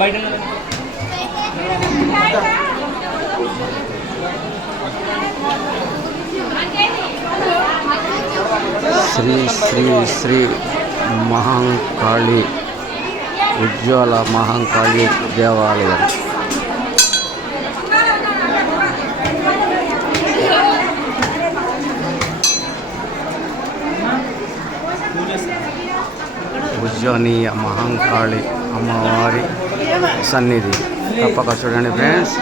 బయట శ్రీ శ్రీ శ్రీ మహంకాళి ఉజ్వల మహంకాళి దేవాలయం. ఉజ్వనీయ మహంకాళి అమ్మవారి సన్నిధి తప్పక చూడండి ఫ్రెండ్స్.